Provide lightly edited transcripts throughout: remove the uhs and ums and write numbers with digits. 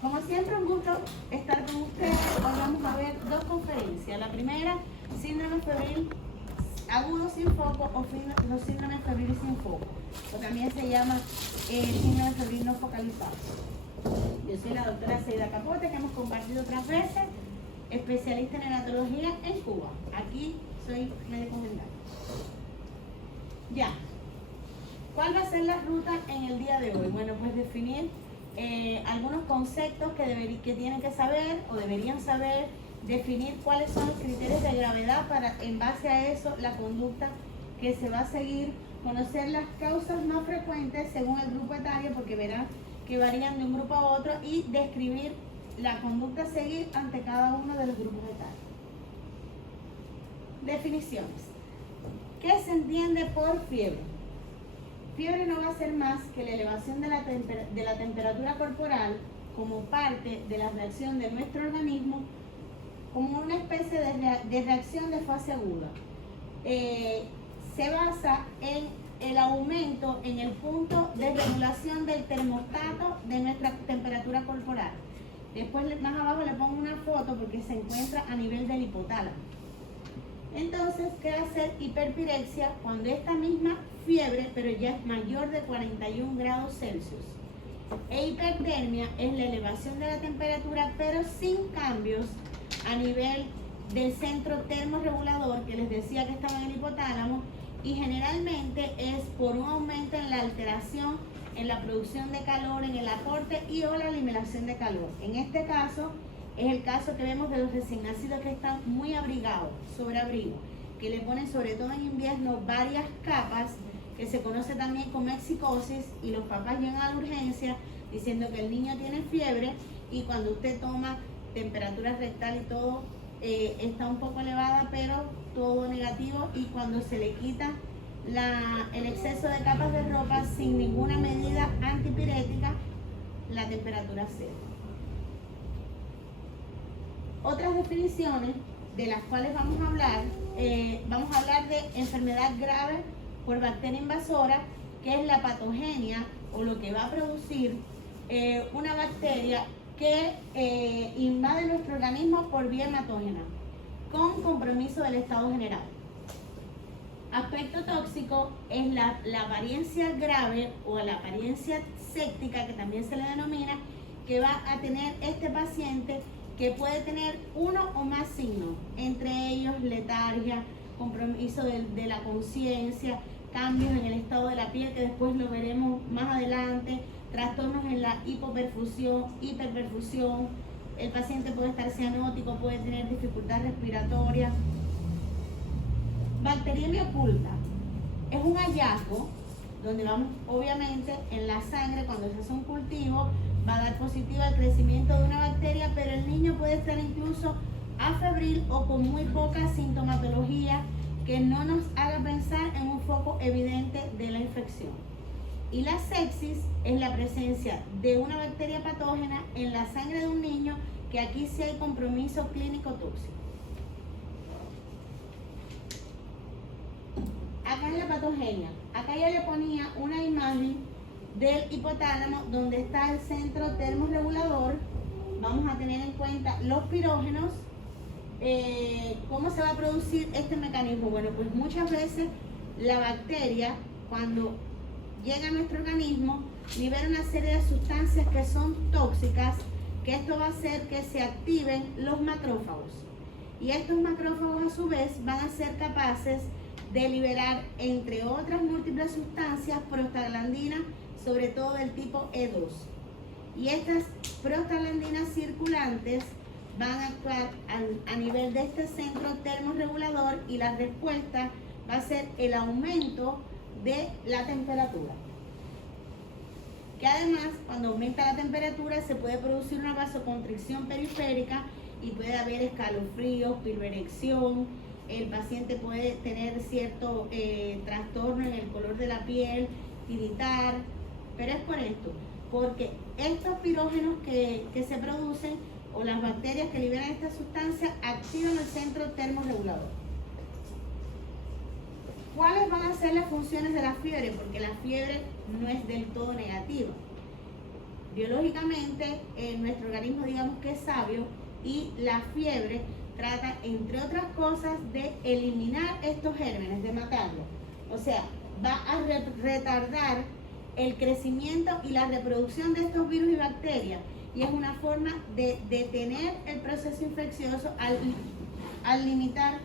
Como siempre, un gusto estar con ustedes. Hoy vamos a ver dos conferencias. La primera, síndrome febril agudo sin foco o los síndromes febriles sin foco, o también se llama síndrome febril no focalizado. Yo soy la doctora Seida Capote, que hemos compartido otras veces, especialista en neonatología en Cuba. Aquí soy médico general. Ya. ¿Cuál va a ser la ruta en el día de hoy? Bueno, pues definir algunos conceptos que tienen que saber o deberían saber, definir cuáles son los criterios de gravedad para, en base a eso, la conducta que se va a seguir, conocer las causas más frecuentes según el grupo etario, porque verán que varían de un grupo a otro, y describir la conducta a seguir ante cada uno de los grupos etarios. Definiciones. ¿Qué se entiende por fiebre? Fiebre no va a ser más que la elevación de la temperatura corporal como parte de la reacción de nuestro organismo, como una especie de reacción de fase aguda. Se basa en el aumento en el punto de regulación del termostato de nuestra temperatura corporal. Después, más abajo le pongo una foto porque se encuentra a nivel del hipotálamo. Entonces, ¿qué va a ser hiperpirexia? Cuando esta misma fiebre, pero ya es mayor de 41 grados Celsius. E hipertermia es la elevación de la temperatura, pero sin cambios a nivel del centro termorregulador, que les decía que estaba en el hipotálamo, y generalmente es por un aumento en la alteración en la producción de calor, en el aporte y o la eliminación de calor. En este caso, es el caso que vemos de los recién nacidos que están muy abrigados, sobre abrigo, que le ponen sobre todo en invierno varias capas, que se conoce también como exsicosis, y los papás llegan a la urgencia diciendo que el niño tiene fiebre, y cuando usted toma temperatura rectal y todo está un poco elevada, pero todo negativo, y cuando se le quita el exceso de capas de ropa sin ninguna medida antipirética, la temperatura cero. Otras definiciones de las cuales vamos a hablar de enfermedad grave por bacteria invasora, que es la patogenia o lo que va a producir una bacteria que invade nuestro organismo por vía hematógena, con compromiso del estado general. Aspecto tóxico es la apariencia grave o la apariencia séptica, que también se le denomina, que va a tener este paciente, que puede tener uno o más signos, entre ellos letargia, compromiso de la conciencia, cambios en el estado de la piel, que después lo veremos más adelante, trastornos en la hipoperfusión, hiperperfusión, el paciente puede estar cianótico, puede tener dificultad respiratoria. Bacteriemia oculta es un hallazgo donde vamos, obviamente, en la sangre, cuando se hace un cultivo, va a dar positivo al crecimiento de una bacteria, pero el niño puede estar incluso afebril o con muy poca sintomatología que no nos haga pensar en un foco evidente de la infección. Y la sepsis es la presencia de una bacteria patógena en la sangre de un niño, que aquí sí hay compromiso clínico tóxico. Acá en la patogenia, acá ya le ponía una imagen del hipotálamo donde está el centro termorregulador. Vamos a tener en cuenta los pirógenos. ¿Cómo se va a producir este mecanismo? Bueno, pues muchas veces la bacteria, cuando llega a nuestro organismo, libera una serie de sustancias que son tóxicas, que esto va a hacer que se activen los macrófagos. Y estos macrófagos, a su vez, van a ser capaces de liberar, entre otras múltiples sustancias, prostaglandinas, sobre todo del tipo E2. Y estas prostaglandinas circulantes van a actuar a nivel de este centro termorregulador, y la respuesta va a ser el aumento de la temperatura. Que además, cuando aumenta la temperatura, se puede producir una vasoconstricción periférica y puede haber escalofríos, piroerección. El paciente puede tener cierto trastorno en el color de la piel, tiritar, pero es por esto, porque estos pirógenos que se producen, o las bacterias que liberan esta sustancia, activan el centro termorregulador. ¿Cuáles van a ser las funciones de la fiebre? Porque la fiebre no es del todo negativa. Biológicamente, nuestro organismo, digamos que es sabio, y la fiebre trata, entre otras cosas, de eliminar estos gérmenes, de matarlos. O sea, va a retardar el crecimiento y la reproducción de estos virus y bacterias, y es una forma de detener el proceso infeccioso al limitar,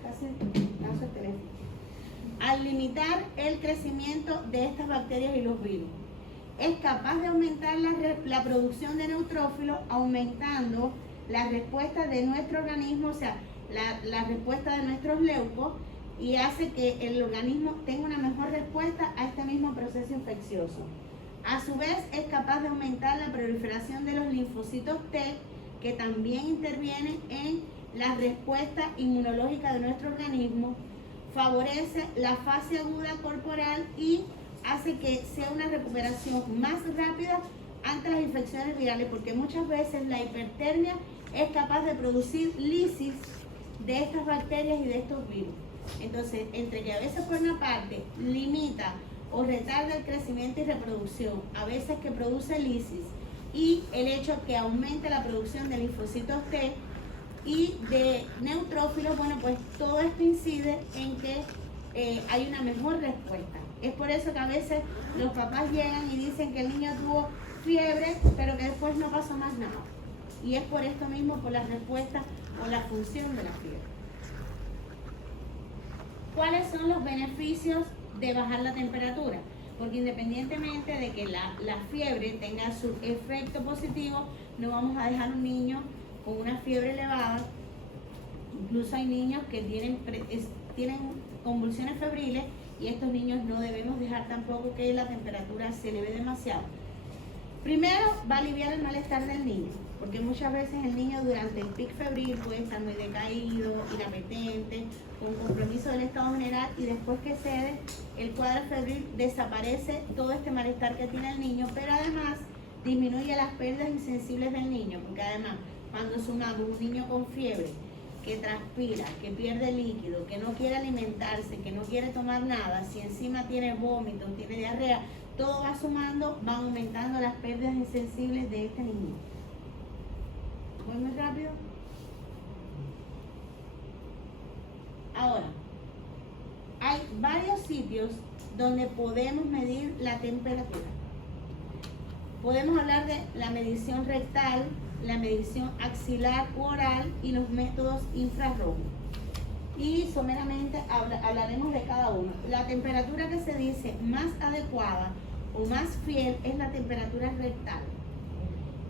al limitar el crecimiento de estas bacterias y los virus. Es capaz de aumentar la producción de neutrófilos, aumentando la respuesta de nuestro organismo, o sea, la respuesta de nuestros leucos, y hace que el organismo tenga una mejor respuesta a este mismo proceso infeccioso. A su vez, es capaz de aumentar la proliferación de los linfocitos T, que también intervienen en la respuesta inmunológica de nuestro organismo, favorece la fase aguda corporal y hace que sea una recuperación más rápida ante las infecciones virales, porque muchas veces la hipertermia es capaz de producir lisis de estas bacterias y de estos virus. Entonces, entre que a veces por una parte limita o retarda el crecimiento y reproducción, a veces que produce lisis, y el hecho que aumente la producción de linfocitos T y de neutrófilos, bueno, pues todo esto incide en que hay una mejor respuesta. Es por eso que a veces los papás llegan y dicen que el niño tuvo fiebre, pero que después no pasó más nada. Y es por esto mismo, por la respuesta o la función de la fiebre. ¿Cuáles son los beneficios de bajar la temperatura? Porque independientemente de que la fiebre tenga su efecto positivo, no vamos a dejar un niño con una fiebre elevada. Incluso hay niños que tienen convulsiones febriles, y estos niños no debemos dejar tampoco que la temperatura se eleve demasiado. Primero, va a aliviar el malestar del niño, porque muchas veces el niño durante el pic febril puede estar muy decaído, inapetente, con compromiso del estado general, y después que cede el cuadro febril desaparece todo este malestar que tiene el niño, pero además disminuye las pérdidas insensibles del niño, porque además cuando sumamos un niño con fiebre, que transpira, que pierde líquido, que no quiere alimentarse, que no quiere tomar nada, si encima tiene vómito, tiene diarrea, todo va sumando, va aumentando las pérdidas insensibles de este niño. ¿Voy muy rápido? Ahora, hay varios sitios donde podemos medir la temperatura. Podemos hablar de la medición rectal, la medición axilar u oral y los métodos infrarrojos. Y someramente hablaremos de cada uno. La temperatura que se dice más adecuada o más fiel es la temperatura rectal.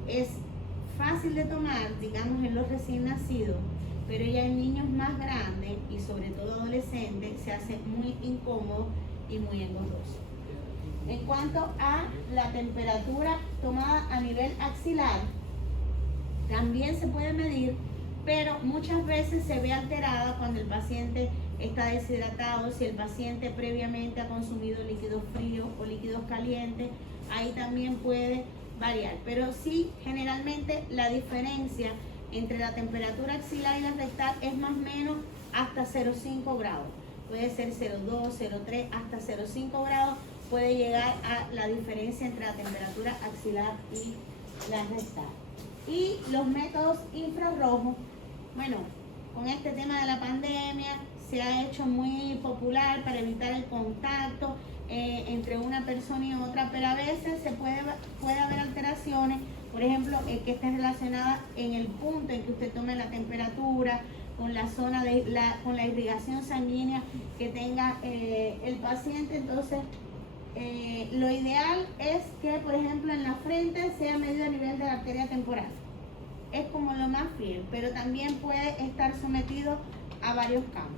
Es fácil de tomar, digamos, en los recién nacidos, pero ya en niños más grandes y sobre todo adolescentes se hace muy incómodo y muy engorroso. En cuanto a la temperatura tomada a nivel axilar, también se puede medir, pero muchas veces se ve alterada cuando el paciente está deshidratado, si el paciente previamente ha consumido líquidos fríos o líquidos calientes, ahí también puede variar. Pero sí, generalmente la diferencia entre la temperatura axilar y la rectal es más o menos hasta 0,5 grados. Puede ser 0,2, 0,3, hasta 0,5 grados puede llegar a la diferencia entre la temperatura axilar y la rectal. Y los métodos infrarrojos, bueno, con este tema de la pandemia se ha hecho muy popular para evitar el contacto entre una persona y otra, pero a veces se puede haber alteraciones, por ejemplo, que estén relacionadas en el punto en que usted tome la temperatura, con la zona con la irrigación sanguínea que tenga el paciente. Entonces, lo ideal es que, por ejemplo, en la frente sea medido a nivel de la arteria temporal. Es como lo más fiel, pero también puede estar sometido a varios campos.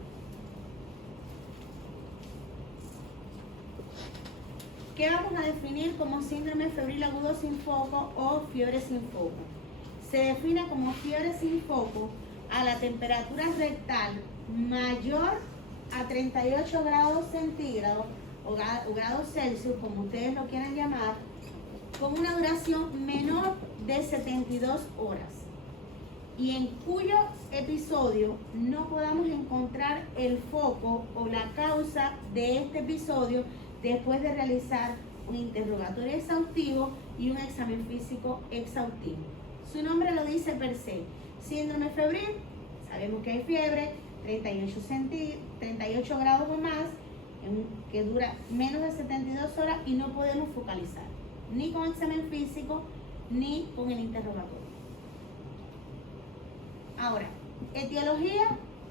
¿Qué vamos a definir como síndrome febril agudo sin foco o fiebre sin foco? Se define como fiebre sin foco a la temperatura rectal mayor a 38 grados centígrados o grados Celsius, como ustedes lo quieran llamar, con una duración menor de 72 horas, y en cuyo episodio no podamos encontrar el foco o la causa de este episodio después de realizar un interrogatorio exhaustivo y un examen físico exhaustivo. Su nombre lo dice per se. Síndrome febril, sabemos que hay fiebre, 38 grados o más, que dura menos de 72 horas y no podemos focalizar, ni con examen físico, ni con el interrogatorio. Ahora, etiología,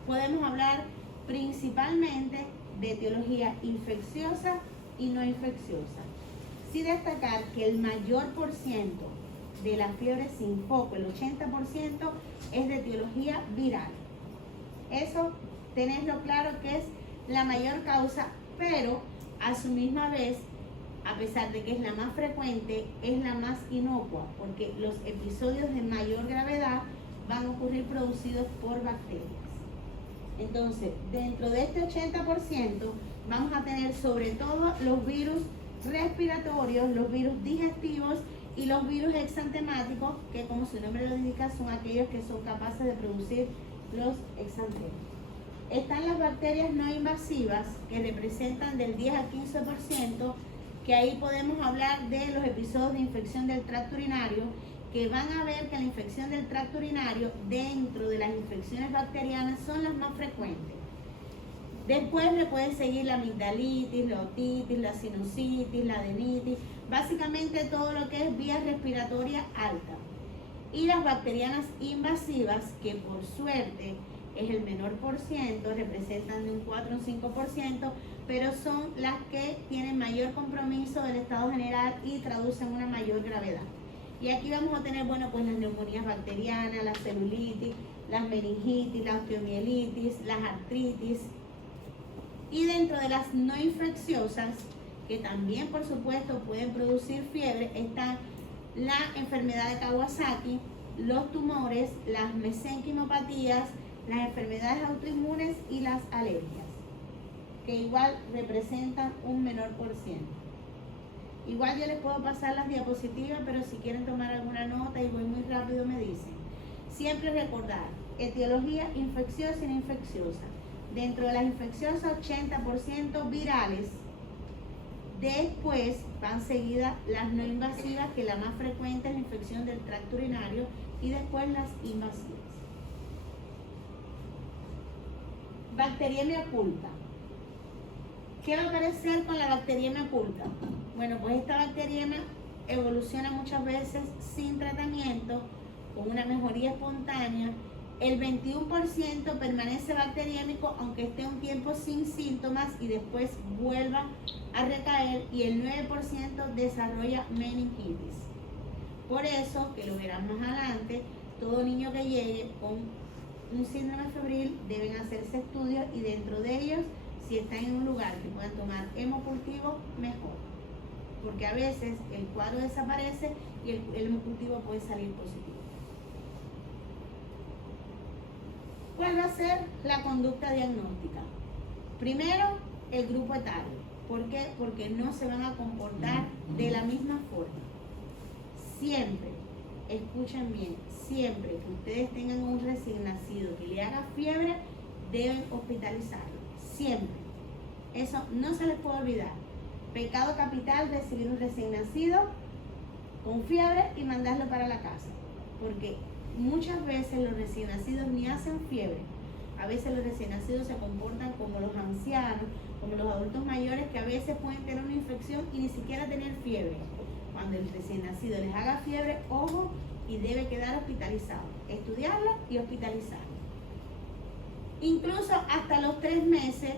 podemos hablar principalmente de etiología infecciosa y no infecciosa. Sí destacar que el mayor por ciento de la fiebre sin foco, el 80%, es de etiología viral. Eso, tenerlo claro que es la mayor causa, pero a su misma vez, a pesar de que es la más frecuente, es la más inocua, porque los episodios de mayor gravedad van a ocurrir producidos por bacterias. Entonces, dentro de este 80%, vamos a tener sobre todo los virus respiratorios, los virus digestivos y los virus exantemáticos, que como su nombre lo indica, son aquellos que son capaces de producir los exantemas. Están las bacterias no invasivas, que representan del 10 al 15%, que ahí podemos hablar de los episodios de infección del tracto urinario, que van a ver que la infección del tracto urinario dentro de las infecciones bacterianas son las más frecuentes. Después le pueden seguir la amigdalitis, la otitis, la sinusitis, la adenitis, básicamente todo lo que es vía respiratoria alta. Y las bacterianas invasivas, que por suerte es el menor por ciento, representan de un 4 o un 5%, pero son las que tienen mayor compromiso del estado general y traducen una mayor gravedad. Y aquí vamos a tener, bueno, pues las neumonías bacterianas, la celulitis, las meningitis, la osteomielitis, las artritis. Y dentro de las no infecciosas, que también por supuesto pueden producir fiebre, están la enfermedad de Kawasaki, los tumores, las mesenquimopatías, las enfermedades autoinmunes y las alergias, que igual representan un menor por ciento. Igual yo les puedo pasar las diapositivas, pero si quieren tomar alguna nota y voy muy rápido me dicen. Siempre recordar, etiología infecciosa y no infecciosa. Dentro de las infecciosas, 80% virales. Después van seguidas las no invasivas, que la más frecuente es la infección del tracto urinario, y después las invasivas. Bacteriemia oculta. ¿Qué va a aparecer con la bacteriemia oculta? Bueno, pues esta bacteriemia evoluciona muchas veces sin tratamiento, con una mejoría espontánea. El 21% permanece bacteriémico aunque esté un tiempo sin síntomas y después vuelva a recaer, y el 9% desarrolla meningitis. Por eso, que lo verán más adelante, todo niño que llegue con un síndrome febril deben hacerse estudios, y dentro de ellos, si están en un lugar que puedan tomar hemocultivo, mejor, porque a veces el cuadro desaparece y el hemocultivo puede salir positivo. ¿Cuál va a ser la conducta diagnóstica? Primero, el grupo etario. ¿Por qué? Porque no se van a comportar de la misma forma. Siempre, escuchen bien, siempre que ustedes tengan un recién nacido que le haga fiebre, deben hospitalizarlo. Siempre. Eso no se les puede olvidar. Pecado capital recibir un recién nacido con fiebre y mandarlo para la casa. Porque muchas veces los recién nacidos ni hacen fiebre. A veces los recién nacidos se comportan como los ancianos, como los adultos mayores, que a veces pueden tener una infección y ni siquiera tener fiebre. Cuando el recién nacido les haga fiebre, ojo, y debe quedar hospitalizado. Estudiarlo y hospitalizarlo. Incluso hasta los 3 meses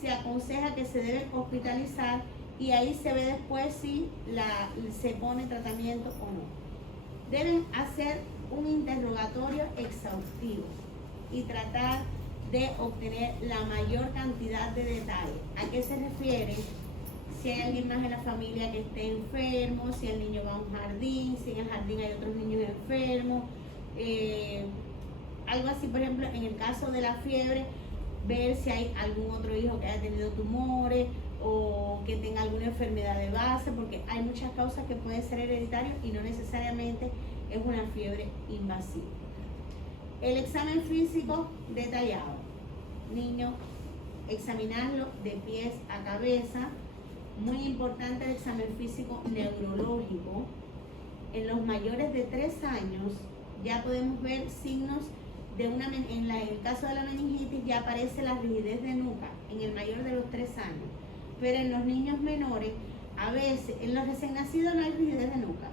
se aconseja que se debe hospitalizar, y ahí se ve después si se pone tratamiento o no. Deben hacer un interrogatorio exhaustivo y tratar de obtener la mayor cantidad de detalles. ¿A qué se refiere? Si hay alguien más en la familia que esté enfermo, si el niño va a un jardín, si en el jardín hay otros niños enfermos, algo así. Por ejemplo, en el caso de la fiebre, ver si hay algún otro hijo que haya tenido tumores o que tenga alguna enfermedad de base, porque hay muchas causas que pueden ser hereditarias y no necesariamente es una fiebre invasiva. El examen físico detallado. Niño, examinarlo de pies a cabeza. Muy importante el examen físico neurológico, En los mayores de 3 años ya podemos ver signos de en el caso de la meningitis ya aparece la rigidez de nuca en el mayor de los 3 años. Pero en los niños menores, a veces, en los recién nacidos no hay rigidez de nuca.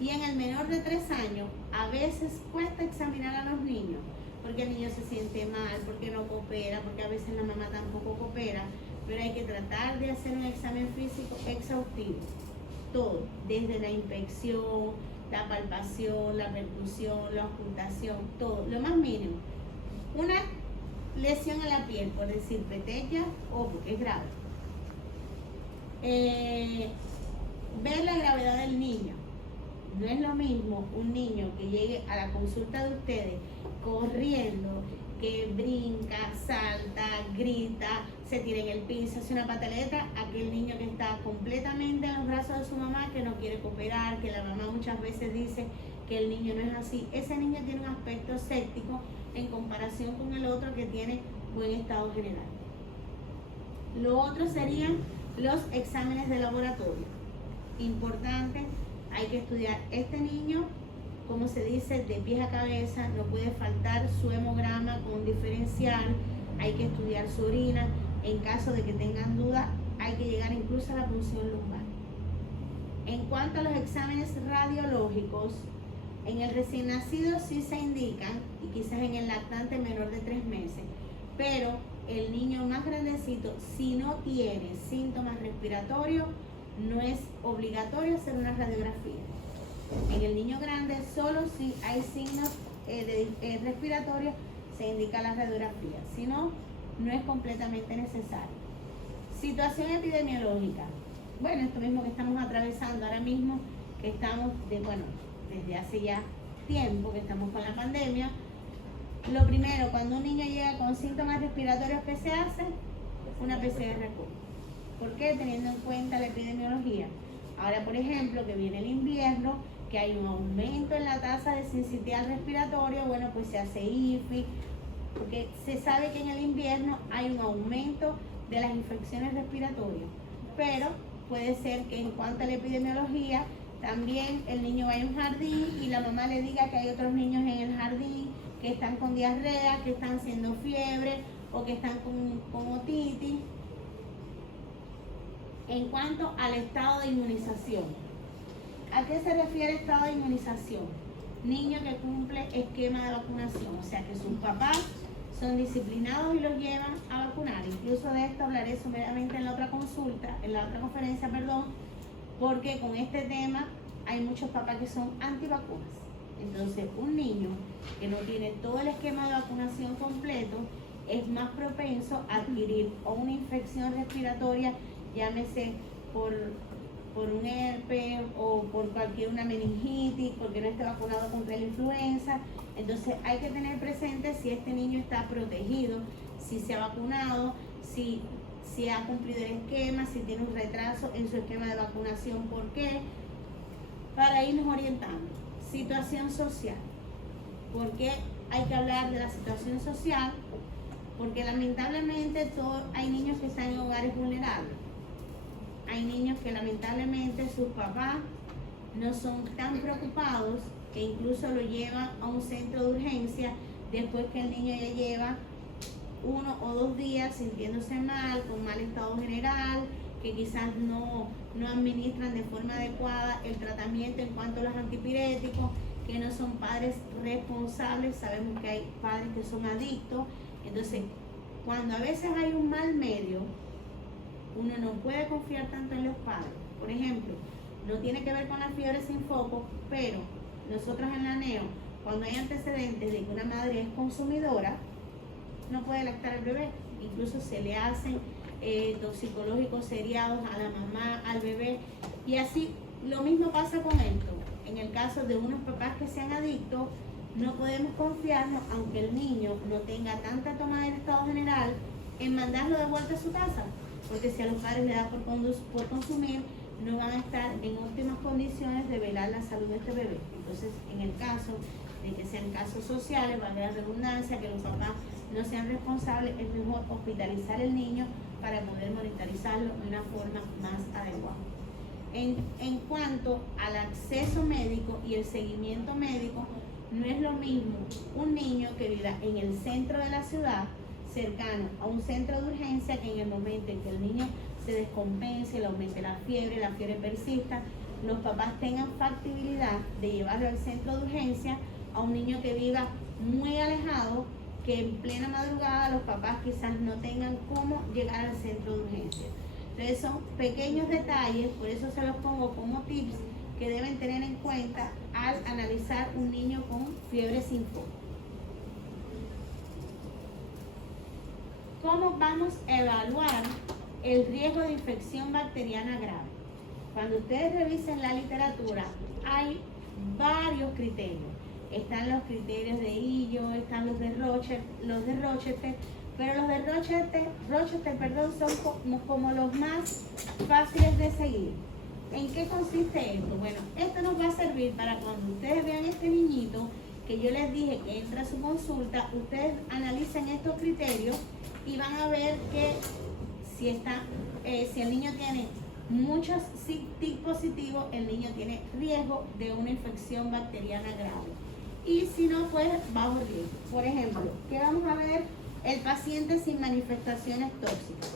Y en el menor de 3 años, a veces cuesta examinar a los niños, porque el niño se siente mal, porque no coopera, porque a veces la mamá tampoco coopera, pero hay que tratar de hacer un examen físico exhaustivo. Todo, desde la inspección, la palpación, la percusión, la ocultación, todo, lo más mínimo. Una lesión en la piel, por decir petequia, ojo, es grave. Ver la gravedad del niño. No es lo mismo un niño que llegue a la consulta de ustedes corriendo, que brinca, salta, grita, se tira en el piso, hace una pataleta, aquel niño que está completamente en los brazos de su mamá, que no quiere cooperar, que la mamá muchas veces dice que el niño no es así. Ese niño tiene un aspecto séptico en comparación con el otro que tiene buen estado general. Lo otro serían los exámenes de laboratorio. Importante, hay que estudiar este niño, como se dice, de pies a cabeza, no puede faltar su hemograma con un diferencial, hay que estudiar su orina. En caso de que tengan duda, hay que llegar incluso a la punción lumbar. En cuanto a los exámenes radiológicos, en el recién nacido sí se indican, y quizás en el lactante menor de 3 meses, pero el niño más grandecito, si no tiene síntomas respiratorios, no es obligatorio hacer una radiografía. En el niño grande, solo si hay signos respiratorios, se indica la radiografía. Si no, no es completamente necesario. Situación epidemiológica. Bueno, esto mismo que estamos atravesando ahora mismo, que estamos, desde hace ya tiempo que estamos con la pandemia. Lo primero, cuando un niño llega con síntomas respiratorios, ¿qué se hace? Una PCR. ¿Por qué? Teniendo en cuenta la epidemiología. Ahora, por ejemplo, que viene el invierno, que hay un aumento en la tasa de sincitial respiratoria, bueno, pues se hace IFI, porque se sabe que en el invierno hay un aumento de las infecciones respiratorias. Pero puede ser que en cuanto a la epidemiología, también el niño vaya a un jardín y la mamá le diga que hay otros niños en el jardín que están con diarrea, que están haciendo fiebre o que están con otitis. En cuanto al estado de inmunización, ¿a qué se refiere estado de inmunización? Niño que cumple esquema de vacunación, o sea que sus papás son disciplinados y los llevan a vacunar. Incluso de esto hablaré sumeramente en la otra conferencia, porque con este tema hay muchos papás que son antivacunas. Entonces, un niño que no tiene todo el esquema de vacunación completo es más propenso a adquirir o una infección respiratoria, llámese por un herpes o por una meningitis, porque no esté vacunado contra la influenza. Entonces hay que tener presente si este niño está protegido, si se ha vacunado, si ha cumplido el esquema, si tiene un retraso en su esquema de vacunación. ¿Por qué? Para irnos orientando. Situación social. ¿Por qué hay que hablar de la situación social? Porque lamentablemente hay niños que están en hogares vulnerables. Hay niños que lamentablemente sus papás no son tan preocupados, que incluso lo llevan a un centro de urgencia después que el niño ya lleva 1 o 2 días sintiéndose mal, con mal estado general, que quizás no administran de forma adecuada el tratamiento en cuanto a los antipiréticos, que no son padres responsables. Sabemos que hay padres que son adictos. Entonces, cuando a veces hay un mal medio, uno no puede confiar tanto en los padres. Por ejemplo, no tiene que ver con la fiebre sin foco, pero nosotros en la NEO, cuando hay antecedentes de que una madre es consumidora, no puede lactar al bebé. Incluso se le hacen toxicológicos seriados a la mamá, al bebé, y así lo mismo pasa con esto. En el caso de unos papás que sean adictos, no podemos confiarnos, aunque el niño no tenga tanta toma del estado general, en mandarlo de vuelta a su casa, porque si a los padres le da por consumir, no van a estar en óptimas condiciones de velar la salud de este bebé. Entonces, en el caso de que sean casos sociales, valga la redundancia, que los papás no sean responsables, es mejor hospitalizar el niño para poder monitorizarlo de una forma más adecuada. En cuanto al acceso médico y el seguimiento médico, no es lo mismo un niño que viva en el centro de la ciudad, cercano a un centro de urgencia, que en el momento en que el niño se descompense, le aumente la fiebre persista, los papás tengan factibilidad de llevarlo al centro de urgencia, a un niño que viva muy alejado, que en plena madrugada los papás quizás no tengan cómo llegar al centro de urgencia. Entonces son pequeños detalles, por eso se los pongo como tips que deben tener en cuenta al analizar un niño con fiebre sin foco. ¿Cómo vamos a evaluar el riesgo de infección bacteriana grave? Cuando ustedes revisen la literatura, hay varios criterios. Están los criterios de Illo, están los de Rochester, pero los de Rochester, son como los más fáciles de seguir. ¿En qué consiste esto? Bueno, esto nos va a servir para cuando ustedes vean este niñito que yo les dije que entra a su consulta, ustedes analicen estos criterios y van a ver que si el niño tiene muchos TIC positivos, el niño tiene riesgo de una infección bacteriana grave. Y si no, pues bajo riesgo. Por ejemplo, ¿qué vamos a ver? El paciente sin manifestaciones tóxicas.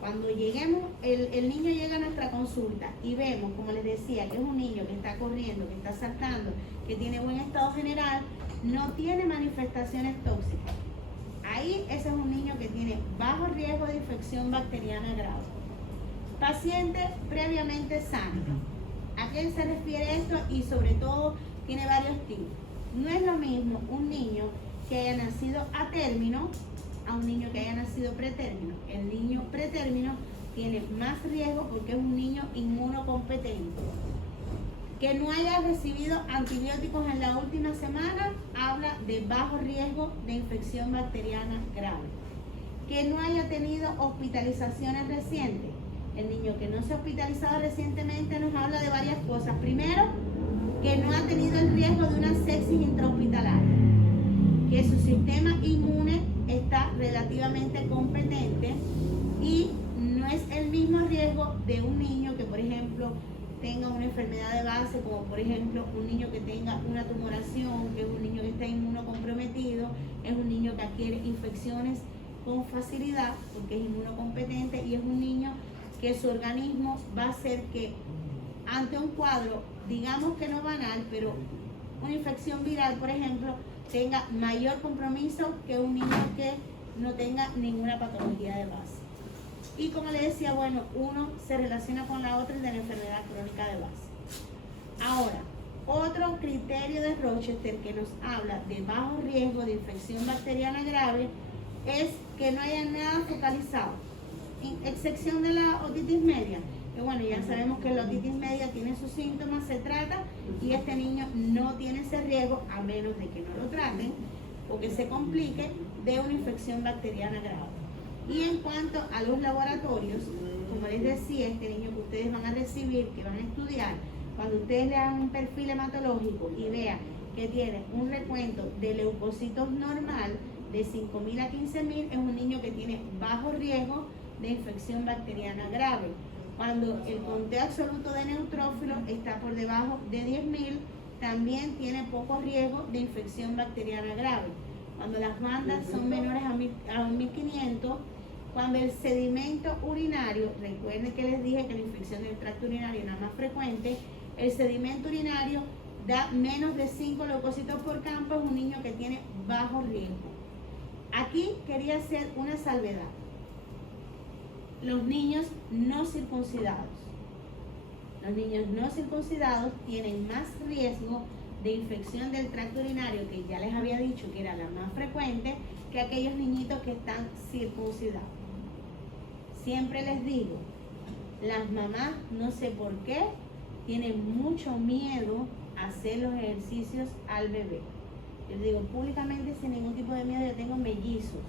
Cuando lleguemos, el niño llega a nuestra consulta y vemos, como les decía, que es un niño que está corriendo, que está saltando, que tiene buen estado general, no tiene manifestaciones tóxicas. Ahí ese es un niño que tiene bajo riesgo de infección bacteriana grave. Paciente previamente sano. ¿A qué se refiere esto? Y sobre todo tiene varios tipos. No es lo mismo un niño que haya nacido a término a un niño que haya nacido pretérmino. El niño pretérmino tiene más riesgo porque es un niño inmunocompetente. Que no haya recibido antibióticos en la última semana habla de bajo riesgo de infección bacteriana grave. Que no haya tenido hospitalizaciones recientes. El niño que no se ha hospitalizado recientemente nos habla de varias cosas. Primero, que no ha tenido el riesgo de una sepsis intrahospitalaria. Que su sistema inmune está relativamente competente y no es el mismo riesgo de un niño que, por ejemplo, tenga una enfermedad de base, como por ejemplo un niño que tenga una tumoración, que es un niño que está inmunocomprometido, es un niño que adquiere infecciones con facilidad porque es inmunocompetente y es un niño que su organismo va a hacer que ante un cuadro, digamos que no banal, pero una infección viral, por ejemplo, tenga mayor compromiso que un niño que no tenga ninguna patología de base. Y como le decía, bueno, uno se relaciona con la otra de la enfermedad crónica de base. Ahora, otro criterio de Rochester que nos habla de bajo riesgo de infección bacteriana grave es que no haya nada focalizado, excepción de la otitis media. Que bueno, ya sabemos que la otitis media tiene sus síntomas, se trata y este niño no tiene ese riesgo a menos de que no lo traten o que se complique de una infección bacteriana grave. Y en cuanto a los laboratorios, como les decía, este niño que ustedes van a recibir, que van a estudiar, cuando ustedes le hagan un perfil hematológico y vean que tiene un recuento de leucocitos normal de 5.000 a 15.000, es un niño que tiene bajo riesgo de infección bacteriana grave. Cuando el conteo absoluto de neutrófilos está por debajo de 10.000, también tiene poco riesgo de infección bacteriana grave. Cuando las bandas son menores a 1.500, cuando el sedimento urinario, recuerden que les dije que la infección del tracto urinario es la más frecuente, el sedimento urinario da menos de 5 leucocitos por campo, es un niño que tiene bajo riesgo. Aquí quería hacer una salvedad. Los niños no circuncidados. Los niños no circuncidados tienen más riesgo de infección del tracto urinario, que ya les había dicho que era la más frecuente, que aquellos niñitos que están circuncidados. Siempre les digo, las mamás, no sé por qué, tienen mucho miedo a hacer los ejercicios al bebé. Yo les digo públicamente, sin ningún tipo de miedo, yo tengo mellizos.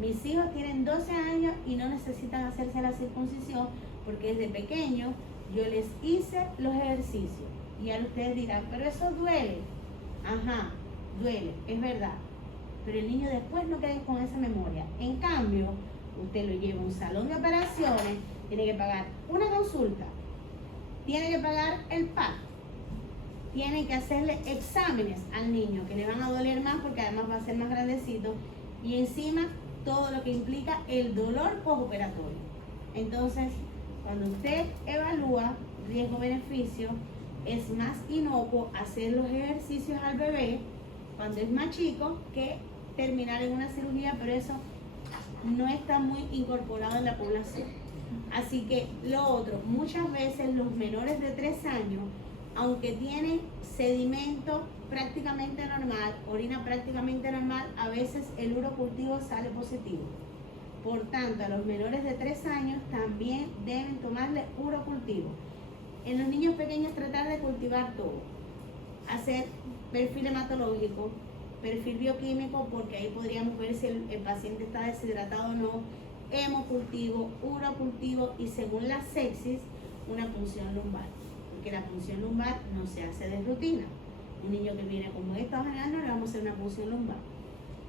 Mis hijos tienen 12 años y no necesitan hacerse la circuncisión porque desde pequeños yo les hice los ejercicios. Y ahora ustedes dirán, pero eso duele. Ajá, duele, es verdad. Pero el niño después no queda con esa memoria. En cambio, usted lo lleva a un salón de operaciones, tiene que pagar una consulta, tiene que pagar el PAC, tiene que hacerle exámenes al niño que le van a doler más porque además va a ser más grandecito, y encima todo lo que implica el dolor postoperatorio. Entonces, cuando usted evalúa riesgo-beneficio, es más inocuo hacer los ejercicios al bebé cuando es más chico que terminar en una cirugía, pero eso no está muy incorporado en la población. Así que lo otro, muchas veces los menores de 3 años, aunque tienen sedimento prácticamente normal, orina prácticamente normal, a veces el urocultivo sale positivo. Por tanto, a los menores de 3 años también deben tomarle urocultivo. En los niños pequeños tratar de cultivar todo, hacer perfil hematológico, perfil bioquímico, porque ahí podríamos ver si el paciente está deshidratado o no, hemocultivo, urocultivo y según la sepsis, una punción lumbar, porque la punción lumbar no se hace de rutina. Un niño que viene con buen estado general no le vamos a hacer una punción lumbar.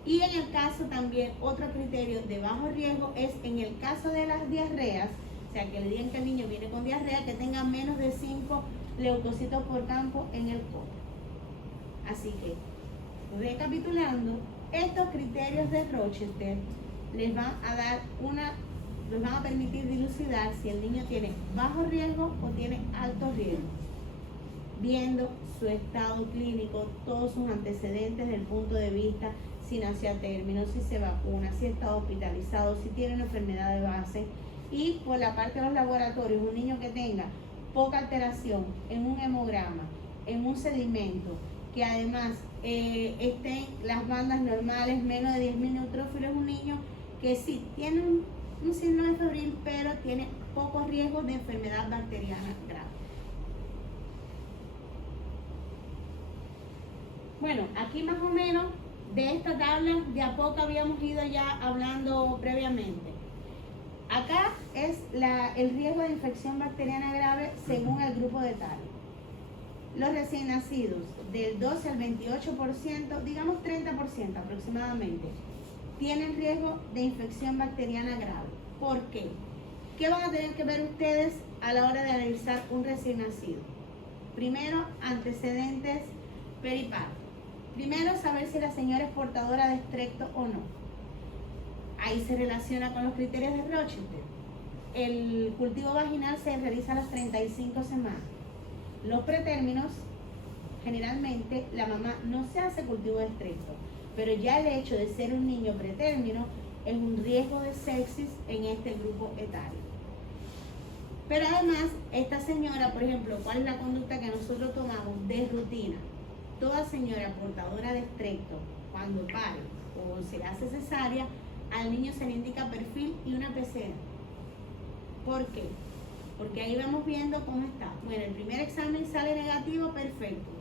Y en el caso también, otro criterio de bajo riesgo es en el caso de las diarreas, o sea que le digan que el niño viene con diarrea, que tenga menos de 5 leucocitos por campo en el colon. Así que, recapitulando, estos criterios de Rochester les van a permitir dilucidar si el niño tiene bajo riesgo o tiene alto riesgo, viendo su estado clínico, todos sus antecedentes desde el punto de vista si nació a término, si se vacuna, si está hospitalizado, si tiene una enfermedad de base, y por la parte de los laboratorios, un niño que tenga poca alteración en un hemograma, en un sedimento, que además estén las bandas normales, menos de 10.000 neutrófilos, un niño que sí tiene un síndrome febril, pero tiene pocos riesgos de enfermedad bacteriana grave. Bueno, aquí más o menos de esta tabla de a poco habíamos ido ya hablando previamente. Acá es el riesgo de infección bacteriana grave según el grupo de tal. Los recién nacidos, del 12 al 28%, digamos 30% aproximadamente, tienen riesgo de infección bacteriana grave. ¿Por qué? ¿Qué van a tener que ver ustedes a la hora de analizar un recién nacido? Primero, antecedentes periparto. Primero, saber si la señora es portadora de estrepto o no. Ahí se relaciona con los criterios de Rochester. El cultivo vaginal se realiza a las 35 semanas. Los pretérminos, generalmente la mamá no se hace cultivo de estrepto, pero ya el hecho de ser un niño pretérmino es un riesgo de sepsis en este grupo etario. Pero además, esta señora, por ejemplo, ¿cuál es la conducta que nosotros tomamos de rutina? Toda señora portadora de estrepto, cuando pare o se hace cesárea, al niño se le indica perfil y una PCR. ¿Por qué? Porque ahí vamos viendo cómo está. Bueno, el primer examen sale negativo, perfecto.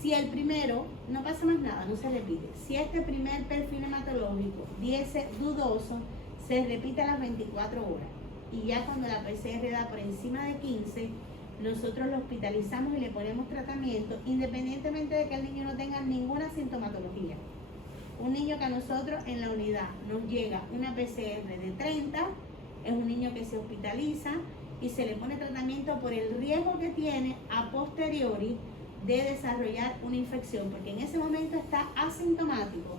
Si el primero, no pasa más nada, no se repite. Si este primer perfil hematológico diese dudoso, se repite a las 24 horas. Y ya cuando la PCR da por encima de 15, nosotros lo hospitalizamos y le ponemos tratamiento, independientemente de que el niño no tenga ninguna sintomatología. Un niño que a nosotros en la unidad nos llega una PCR de 30, es un niño que se hospitaliza y se le pone tratamiento por el riesgo que tiene a posteriori de desarrollar una infección, porque en ese momento está asintomático,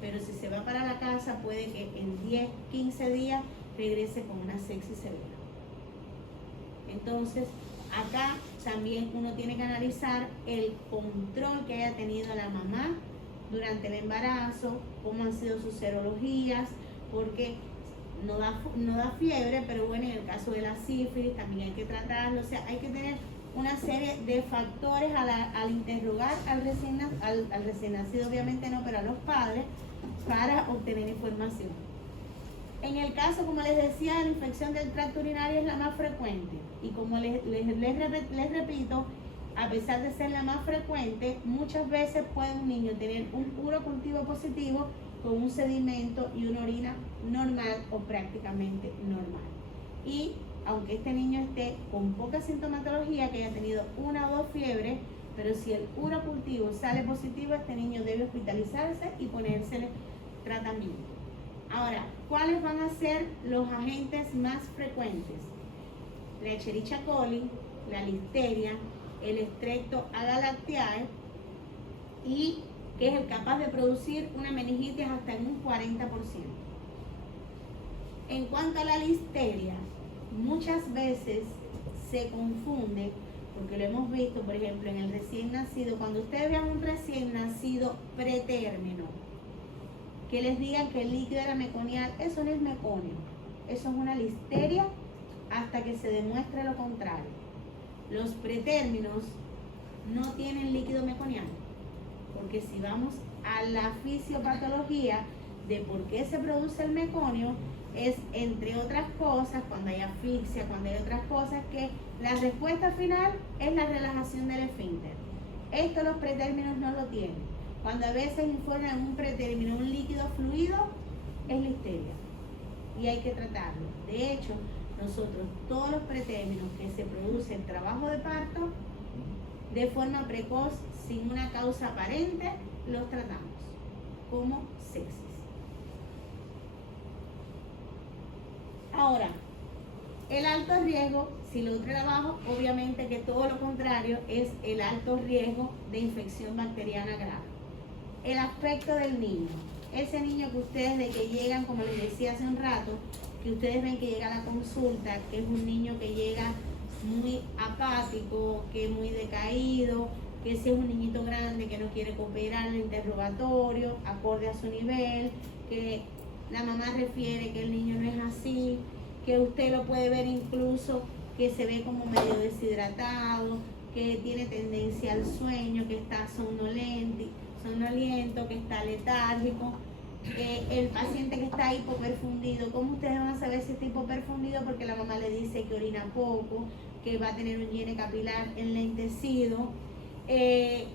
pero si se va para la casa puede que en 10, 15 días regrese con una sepsis severa. Entonces, acá también uno tiene que analizar el control que haya tenido la mamá durante el embarazo, cómo han sido sus serologías, porque no da fiebre, pero bueno, en el caso de la sífilis también hay que tratarlo, o sea, hay que tener una serie de factores al interrogar al recién nacido, obviamente no, pero a los padres, para obtener información. En el caso, como les decía, la infección del tracto urinario es la más frecuente, y como les repito, a pesar de ser la más frecuente, muchas veces puede un niño tener un urocultivo positivo con un sedimento y una orina normal o prácticamente normal. Y aunque este niño esté con poca sintomatología, que haya tenido 1 o 2 fiebres, pero si el urocultivo sale positivo, este niño debe hospitalizarse y ponérsele tratamiento. Ahora, ¿cuáles van a ser los agentes más frecuentes? la Escherichia coli, la listeria, el Streptococcus lacteae, y que es el capaz de producir una meningitis hasta en un 40%. En cuanto a la listeria, muchas veces se confunde, porque lo hemos visto, por ejemplo, en el recién nacido. Cuando ustedes vean un recién nacido pretérmino, que les digan que el líquido era meconial, eso no es meconio, eso es una listeria hasta que se demuestre lo contrario. Los pretérminos no tienen líquido meconial, porque si vamos a la fisiopatología de por qué se produce el meconio, es, entre otras cosas, cuando hay asfixia, cuando hay otras cosas, que la respuesta final es la relajación del esfínter. Esto los pretérminos no lo tienen. Cuando a veces informan un pretérmino, un líquido fluido, es listeria y hay que tratarlo. De hecho, nosotros todos los pretérminos que se producen trabajo de parto, de forma precoz, sin una causa aparente, los tratamos como sepsis. Ahora, el alto riesgo, si lo trabajo, obviamente que todo lo contrario es el alto riesgo de infección bacteriana grave. El aspecto del niño, ese niño que ustedes de que llegan, como les decía hace un rato, que ustedes ven que llega a la consulta, que es un niño que llega muy apático, que es muy decaído, que si es un niñito grande que no quiere cooperar en el interrogatorio, acorde a su nivel, que la mamá refiere que el niño no es así, que usted lo puede ver incluso que se ve como medio deshidratado, que tiene tendencia al sueño, que está somnoliento, que está letárgico, el paciente que está hipoperfundido. ¿Cómo ustedes van a saber si está hipoperfundido? Porque la mamá le dice que orina poco, que va a tener un hiene capilar enlentecido.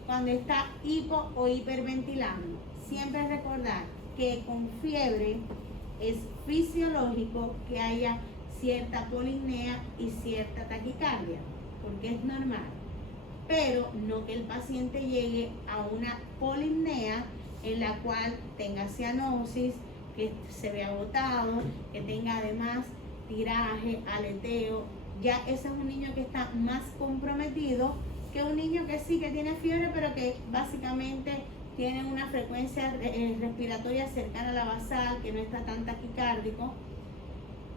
Cuando está hipo o hiperventilando, siempre recordar que con fiebre es fisiológico que haya cierta polisnea y cierta taquicardia, porque es normal, pero no que el paciente llegue a una polisnea en la cual tenga cianosis, que se vea agotado, que tenga además tiraje, aleteo. Ya ese es un niño que está más comprometido que un niño que sí que tiene fiebre, pero que básicamente tiene una frecuencia respiratoria cercana a la basal, que no está tan taquicárdico.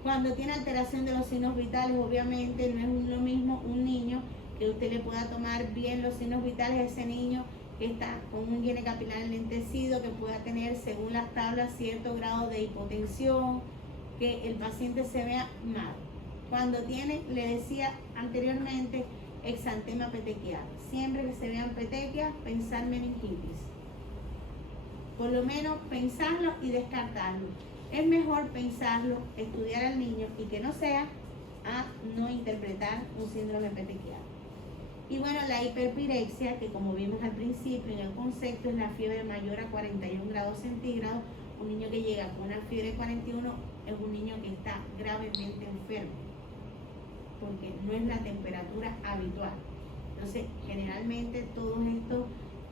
Cuando tiene alteración de los signos vitales, obviamente no es lo mismo un niño que usted le pueda tomar bien los signos vitales, ese niño que está con un hiene capilar enlentecido, que pueda tener, según las tablas, cierto grado de hipotensión, que el paciente se vea mal. Cuando tiene, le decía anteriormente, exantema petequial, siempre que se vean petequias, pensar meningitis. Por lo menos pensarlo y descartarlo. Es mejor pensarlo, estudiar al niño y que no sea a no interpretar un síndrome petequial. Y bueno, la hiperpirexia, que como vimos al principio en el concepto, es la fiebre mayor a 41 grados centígrados. Un niño que llega con una fiebre de 41 es un niño que está gravemente enfermo, porque no es la temperatura habitual. Entonces, generalmente todos estos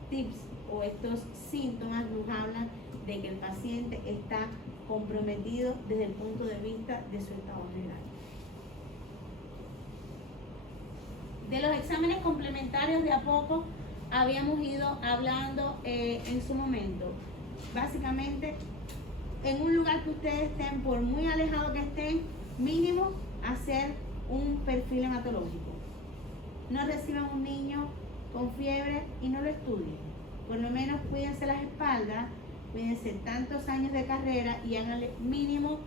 tips o estos síntomas nos hablan de que el paciente está comprometido desde el punto de vista de su estado general. De los exámenes complementarios, de a poco habíamos ido hablando en su momento. Básicamente, en un lugar que ustedes estén, por muy alejado que estén, mínimo hacer un perfil hematológico. No reciban un niño con fiebre y no lo estudien. Por lo menos cuídense las espaldas, cuídense tantos años de carrera y háganle mínimo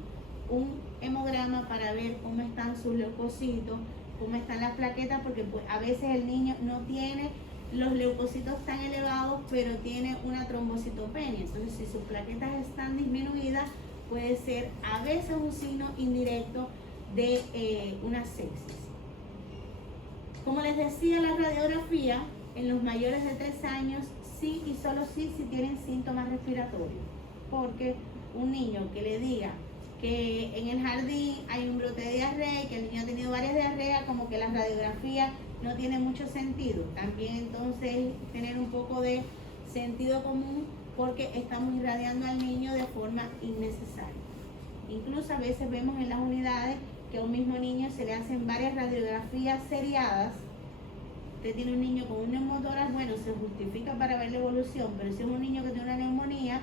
un hemograma para ver cómo están sus leucocitos, cómo están las plaquetas, porque pues, a veces el niño no tiene los leucocitos tan elevados, pero tiene una trombocitopenia. Entonces, si sus plaquetas están disminuidas, puede ser a veces un signo indirecto de una sepsis. Como les decía, la radiografía en los mayores de 3 años, sí y solo sí si tienen síntomas respiratorios, porque un niño que le diga que en el jardín hay un brote de diarrea y que el niño ha tenido varias diarreas, como que la radiografía no tiene mucho sentido. También entonces tener un poco de sentido común, porque estamos irradiando al niño de forma innecesaria. Incluso a veces vemos en las unidades que a un mismo niño se le hacen varias radiografías seriadas. Usted tiene un niño con un neumotórax, bueno, se justifica para ver la evolución, pero si es un niño que tiene una neumonía,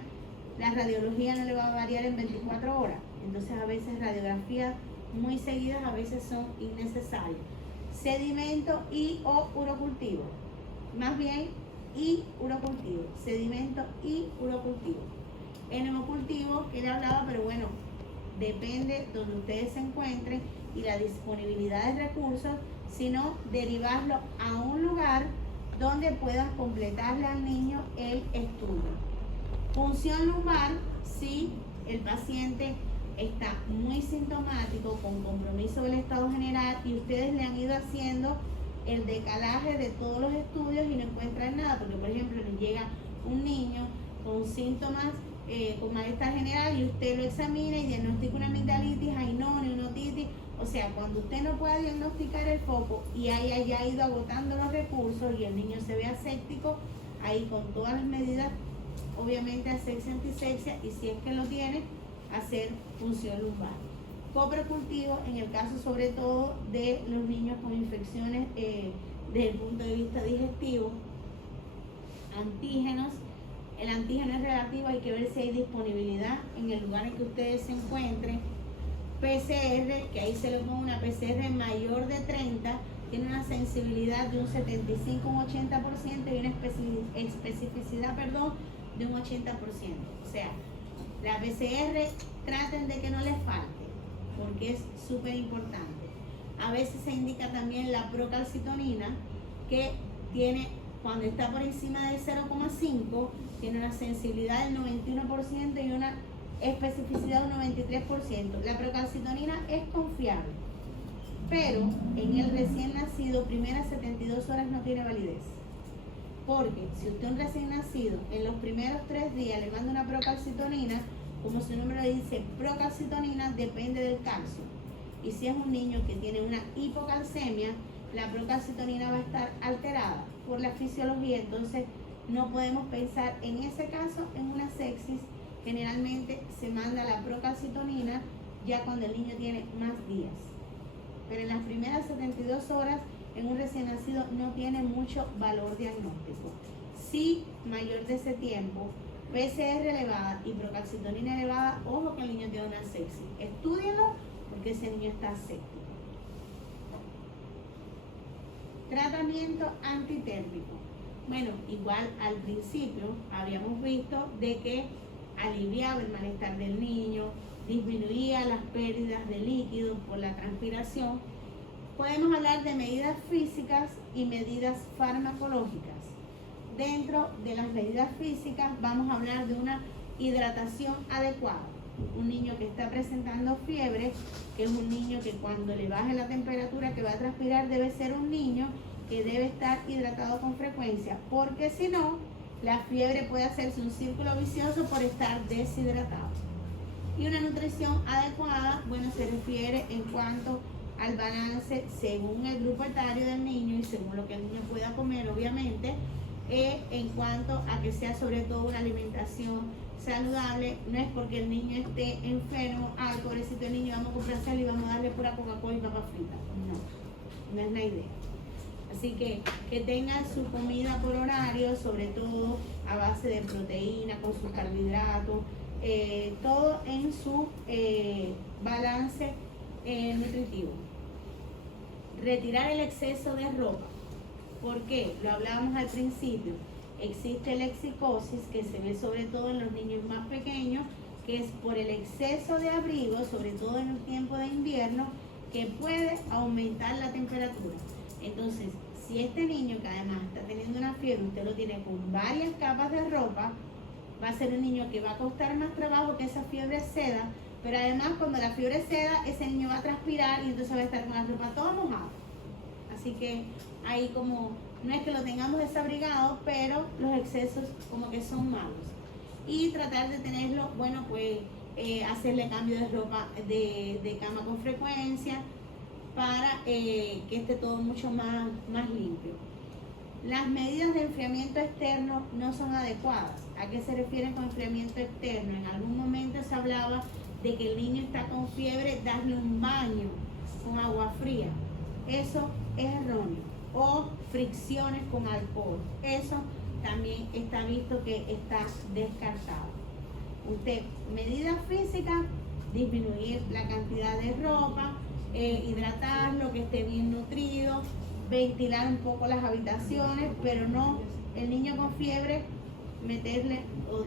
la radiología no le va a variar en 24 horas. Entonces a veces radiografías muy seguidas a veces son innecesarias. Sedimento y o urocultivo. Más bien y urocultivo. Sedimento y urocultivo. El hemocultivo que le hablaba, pero bueno, depende donde ustedes se encuentren y la disponibilidad de recursos, sino derivarlo a un lugar donde puedas completarle al niño el estudio. Función lumbar, si el paciente está muy sintomático, con compromiso del estado general y ustedes le han ido haciendo el decalaje de todos los estudios y no encuentran nada, porque por ejemplo les llega un niño con síntomas con malestar general y usted lo examina y diagnostica una amigdalitis, una otitis. O sea, cuando usted no pueda diagnosticar el foco y haya ido agotando los recursos y el niño se ve aséptico, ahí con todas las medidas, obviamente asepsia, antisepsia, y si es que lo tiene, hacer función lumbar. Coprocultivo en el caso sobre todo de los niños con infecciones desde el punto de vista digestivo. Antígenos. El antígeno es relativo, hay que ver si hay disponibilidad en el lugar en que ustedes se encuentren. PCR, que ahí se le pone una PCR mayor de 30, tiene una sensibilidad de un 75, un 80% y una especificidad, de un 80%. O sea, la PCR traten de que no les falte, porque es súper importante. A veces se indica también la procalcitonina, que tiene, cuando está por encima del 0,5, tiene una sensibilidad del 91% y una especificidad del 93%. La procalcitonina es confiable, pero en el recién nacido, primeras 72 horas no tiene validez. Porque si usted es un recién nacido, en los primeros 3 días le manda una procalcitonina, como su nombre le dice, procalcitonina depende del calcio. Y si es un niño que tiene una hipocalcemia, la procalcitonina va a estar alterada por la fisiología, entonces no podemos pensar en ese caso en una sepsis. Generalmente se manda la procalcitonina ya cuando el niño tiene más días. Pero en las primeras 72 horas en un recién nacido no tiene mucho valor diagnóstico. Si mayor de ese tiempo, PCR elevada y procalcitonina elevada, ojo que el niño tiene una sepsis. Estúdienlo porque ese niño está séptico. Tratamiento antitérmico. Bueno, igual al principio habíamos visto de que aliviaba el malestar del niño, disminuía las pérdidas de líquido por la transpiración. Podemos hablar de medidas físicas y medidas farmacológicas. Dentro de las medidas físicas vamos a hablar de una hidratación adecuada. Un niño que está presentando fiebre, que es un niño que cuando le baje la temperatura que va a transpirar, debe ser un niño que debe estar hidratado con frecuencia, porque si no, la fiebre puede hacerse un círculo vicioso por estar deshidratado. Y una nutrición adecuada, bueno, se refiere en cuanto al balance según el grupo etario del niño y según lo que el niño pueda comer, obviamente, en cuanto a que sea sobre todo una alimentación saludable. No es porque el niño esté enfermo, ay, pobrecito el niño, vamos a comprárselo y vamos a darle pura Coca-Cola y papas fritas. No es la idea. Así que tengan su comida por horario, sobre todo a base de proteína, con sus carbohidratos, todo en su balance nutritivo. Retirar el exceso de ropa. ¿Por qué? Lo hablábamos al principio. Existe la lexicosis que se ve sobre todo en los niños más pequeños, que es por el exceso de abrigo, sobre todo en el tiempo de invierno, que puede aumentar la temperatura. Entonces, si este niño que además está teniendo una fiebre, usted lo tiene con varias capas de ropa, va a ser un niño que va a costar más trabajo que esa fiebre ceda, pero además cuando la fiebre ceda, ese niño va a transpirar y entonces va a estar con la ropa toda mojada. Así que ahí como, no es que lo tengamos desabrigado, pero los excesos como que son malos. Y tratar de tenerlo, bueno, pues hacerle cambio de ropa de cama con frecuencia, para que esté todo mucho más limpio. Las medidas de enfriamiento externo no son adecuadas. ¿A qué se refieren con enfriamiento externo? En algún momento se hablaba de que el niño está con fiebre, darle un baño con agua fría. Eso es erróneo. O fricciones con alcohol. Eso también está visto que está descartado. Usted, medidas físicas, disminuir la cantidad de ropa, hidratarlo, que esté bien nutrido, ventilar un poco las habitaciones, pero no el niño con fiebre meterle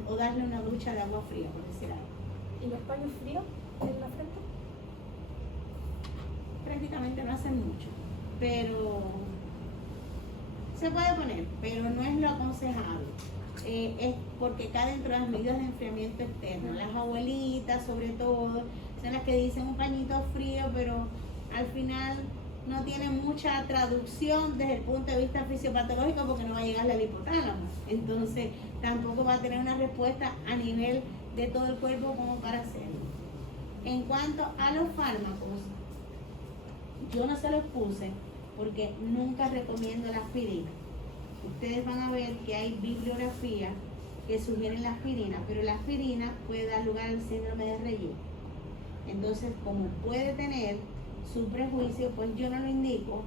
o darle una ducha de agua fría, por decir algo. ¿Y los paños fríos en la frente? Prácticamente no hacen mucho, pero se puede poner, pero no es lo aconsejable. Es porque cae dentro de las medidas de enfriamiento externo. Las abuelitas, sobre todo, son las que dicen un pañito frío, pero al final no tiene mucha traducción desde el punto de vista fisiopatológico porque no va a llegar al hipotálamo. Entonces, tampoco va a tener una respuesta a nivel de todo el cuerpo como para hacerlo. En cuanto a los fármacos, yo no se los puse porque nunca recomiendo la aspirina. Ustedes van a ver que hay bibliografía que sugieren la aspirina, pero la aspirina puede dar lugar al síndrome de Raynaud. Entonces, como puede tener su prejuicio, pues yo no lo indico,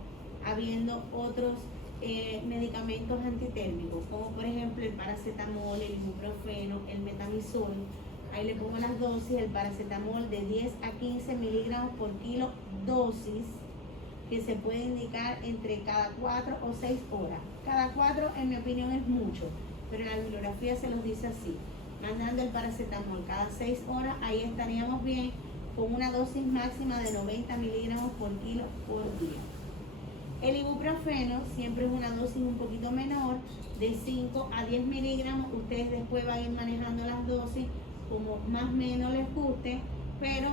habiendo otros medicamentos antitérmicos, como por ejemplo el paracetamol, el ibuprofeno, el metamizol. Ahí le pongo las dosis: el paracetamol de 10 a 15 miligramos por kilo dosis, que se puede indicar entre cada 4 o 6 horas. Cada 4, en mi opinión, es mucho, pero la bibliografía se los dice así. Mandando el paracetamol cada 6 horas, ahí estaríamos bien, con una dosis máxima de 90 miligramos por kilo por día. El ibuprofeno siempre es una dosis un poquito menor, de 5 a 10 miligramos. Ustedes después van a ir manejando las dosis como más o menos les guste, pero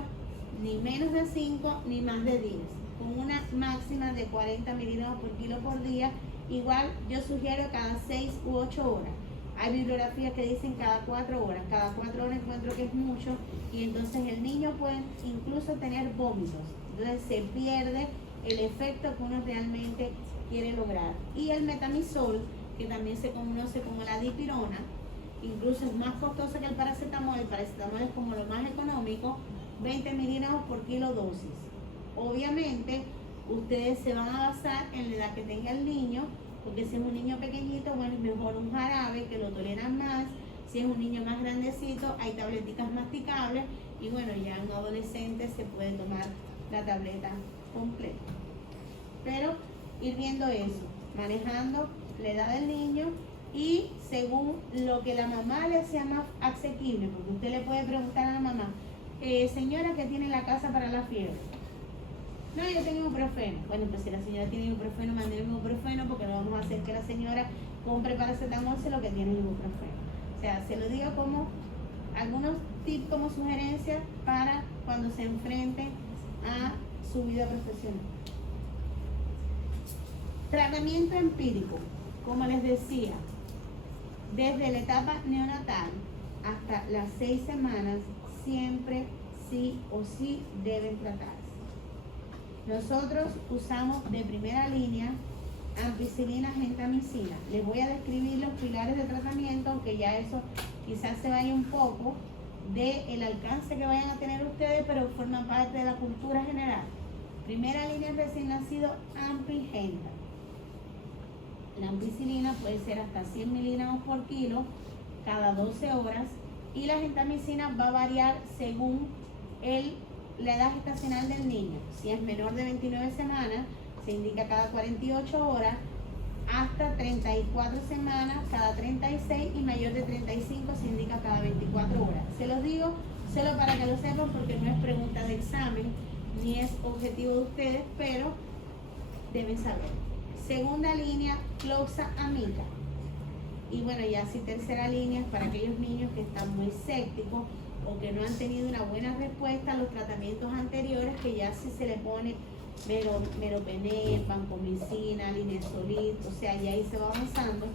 ni menos de 5 ni más de 10, con una máxima de 40 miligramos por kilo por día. Igual yo sugiero cada 6 u 8 horas. Hay bibliografías que dicen cada 4 horas. Cada 4 horas encuentro que es mucho, y entonces el niño puede incluso tener vómitos. Entonces se pierde el efecto que uno realmente quiere lograr. Y el metamizol, que también se conoce como la dipirona, incluso es más costoso que el paracetamol. El paracetamol es como lo más económico, 20 miligramos por kilo dosis. Obviamente, ustedes se van a basar en la edad que tenga el niño, porque si es un niño pequeñito, bueno, es mejor un jarabe que lo toleran más. Si es un niño más grandecito, hay tableticas masticables, y bueno, ya en un adolescente se puede tomar la tableta completa. Pero ir viendo eso, manejando la edad del niño y según lo que la mamá le sea más asequible, porque usted le puede preguntar a la mamá, señora, ¿qué tiene en la casa para la fiebre? No, yo tengo ibuprofeno. Bueno, pues si la señora tiene ibuprofeno, mande ibuprofeno, porque no vamos a hacer que la señora compre paracetamol si lo que tiene es ibuprofeno. O sea, se lo digo como algunos tips, como sugerencias para cuando se enfrenten a su vida profesional. Tratamiento empírico, como les decía, desde la etapa neonatal hasta las 6 semanas, siempre sí o sí deben tratarse. Nosotros usamos de primera línea ampicilina, gentamicina. Les voy a describir los pilares de tratamiento, aunque ya eso quizás se vaya un poco del alcance que vayan a tener ustedes, pero forman parte de la cultura general. Primera línea recién nacido, ampigenta. La ampicilina puede ser hasta 100 miligramos por kilo cada 12 horas, y la gentamicina va a variar según la edad gestacional del niño. Si es menor de 29 semanas, se indica cada 48 horas, hasta 34 semanas, cada 36, y mayor de 35 se indica cada 24 horas. Se los digo solo para que lo sepan, porque no es pregunta de examen, ni es objetivo de ustedes, pero deben saber. Segunda línea, cloxamida. Y bueno, ya si tercera línea es para aquellos niños que están muy sépticos o que no han tenido una buena respuesta a los tratamientos anteriores, que ya si se le pone meropenem, vancomicina, linezolid, o sea, ya ahí se va avanzando.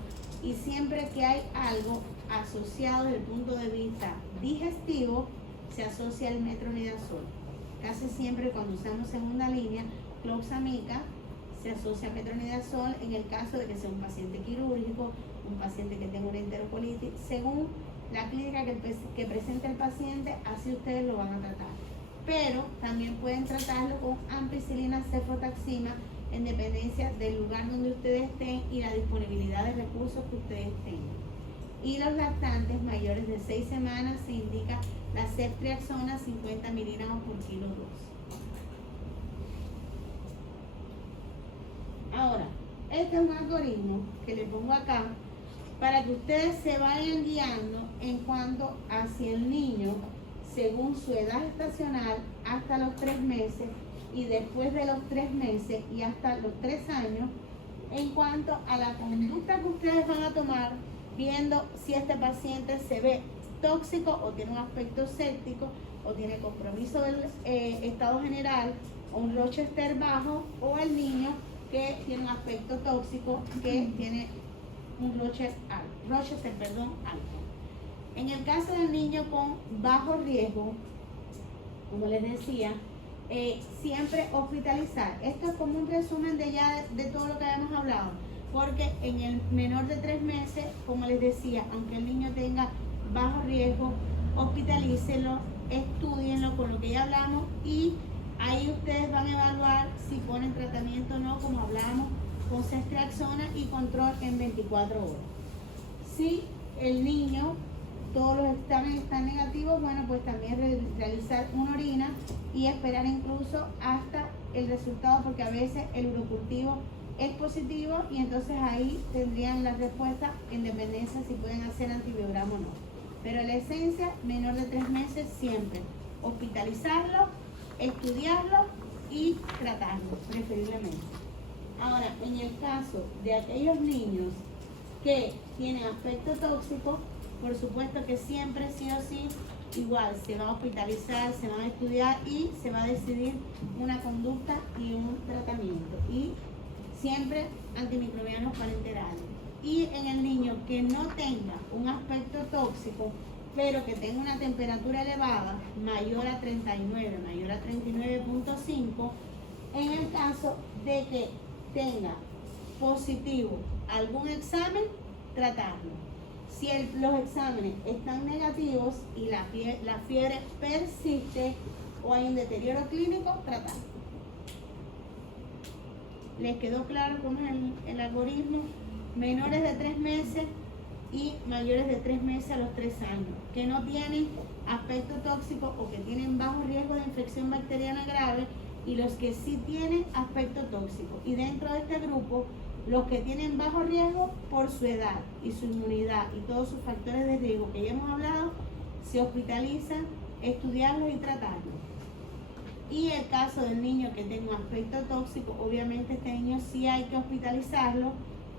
Y siempre que hay algo asociado desde el punto de vista digestivo, se asocia al metronidazol. Casi siempre cuando usamos segunda línea, cloxamida, se asocia a metronidazol en el caso de que sea un paciente quirúrgico, un paciente que tenga una enterocolitis. Según la clínica que presente el paciente, así ustedes lo van a tratar. pero también pueden tratarlo con ampicilina, cefotaxima, en dependencia del lugar donde ustedes estén y la disponibilidad de recursos que ustedes tengan. Y los lactantes mayores de 6 semanas se indica la ceftriaxona 50 miligramos por kilo dosis. Ahora, este es un algoritmo que le pongo acá para que ustedes se vayan guiando en cuanto a si el niño, según su edad estacional, hasta los 3 meses y después de los 3 meses y hasta los 3 años, en cuanto a la conducta que ustedes van a tomar, viendo si este paciente se ve tóxico o tiene un aspecto séptico o tiene compromiso del estado general o un Rochester bajo, o el niño que tiene un aspecto tóxico que tiene un Rochester alto. En el caso del niño con bajo riesgo, como les decía, siempre hospitalizar. Esto es como un resumen de todo lo que habíamos hablado, porque en el menor de 3 meses, como les decía, aunque el niño tenga bajo riesgo, hospitalícenlo, estudienlo con lo que ya hablamos, y ahí ustedes van a evaluar si ponen tratamiento o no, como hablamos, con ceftriaxona y control en 24 horas. Si el niño, todos los exámenes están negativos, bueno, pues también realizar una orina y esperar incluso hasta el resultado, porque a veces el urocultivo es positivo y entonces ahí tendrían la respuesta en dependencia si pueden hacer antibiograma o no. Pero en la esencia, menor de 3 meses siempre hospitalizarlo, estudiarlo y tratarlo, preferiblemente. Ahora, en el caso de aquellos niños que tienen aspecto tóxico, por supuesto que siempre, sí o sí, igual se va a hospitalizar, se van a estudiar y se va a decidir una conducta y un tratamiento. Y siempre antimicrobianos parenterales. Y en el niño que no tenga un aspecto tóxico, pero que tenga una temperatura elevada, mayor a 39, mayor a 39.5, en el caso de que tenga positivo algún examen, tratarlo. Si los exámenes están negativos y la fiebre persiste o hay un deterioro clínico, tratarlo. ¿Les quedó claro cómo es el algoritmo? Menores de 3 meses y mayores de 3 meses a los 3 años, que no tienen aspecto tóxico o que tienen bajo riesgo de infección bacteriana grave, y los que sí tienen aspecto tóxico. Y dentro de este grupo, los que tienen bajo riesgo por su edad y su inmunidad y todos sus factores de riesgo que ya hemos hablado, se hospitalizan, estudiarlos y tratarlos. Y el caso del niño que tenga un aspecto tóxico, obviamente este niño sí hay que hospitalizarlo,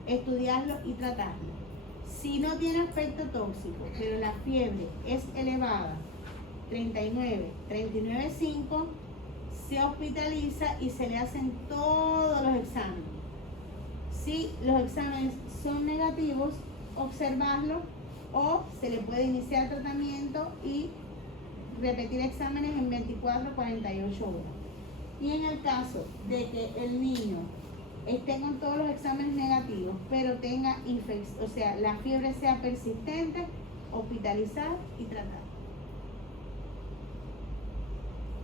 estudiarlo y tratarlo. Si no tiene aspecto tóxico, pero la fiebre es elevada, 39, 39.5, se hospitaliza y se le hacen todos los exámenes. Si los exámenes son negativos, observarlo, o se le puede iniciar tratamiento y repetir exámenes en 24 o 48 horas. Y en el caso de que el niño esté con todos los exámenes negativos, pero tenga infección, o sea, la fiebre sea persistente, hospitalizar y tratar.